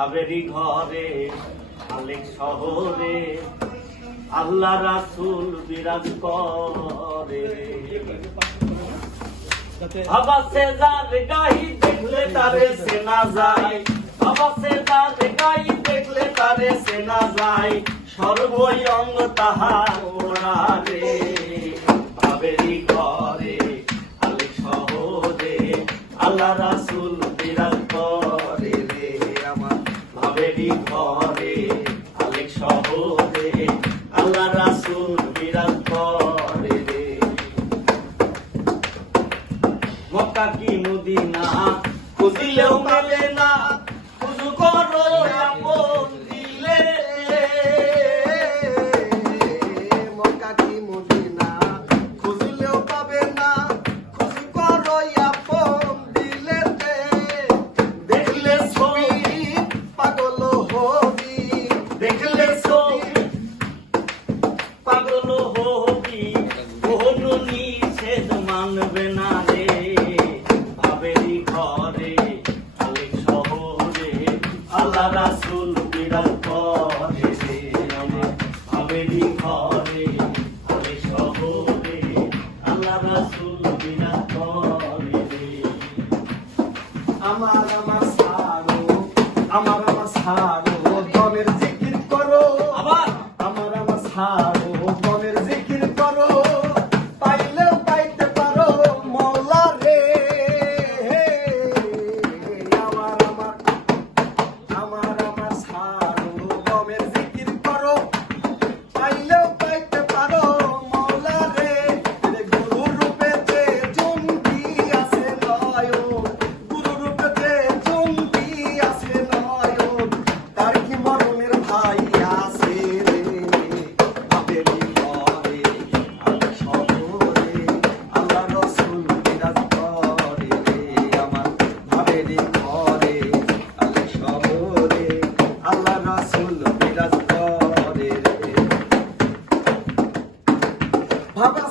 ভাবেরই ঘরে আলেক শহরে, আল্লাহ রাসুল বিরাজ করে। বাবা সে যার দেখলে তারে সেনা যায়। বাবা সে যার গাই দেখলে তারে সেনা যায়। তাহার ভাবেরই ঘরে আলেক শহরে, আল্লাহ রাসুল মক্কা কি মদিনা। খুঁজিলেও মেলে না, খুঁজু করো আপন দিলে। মক্কা কি মদিনা? পাবে না, খুঁজ করো আমার আমার আমার সারো আমার আমার সারো। বাবা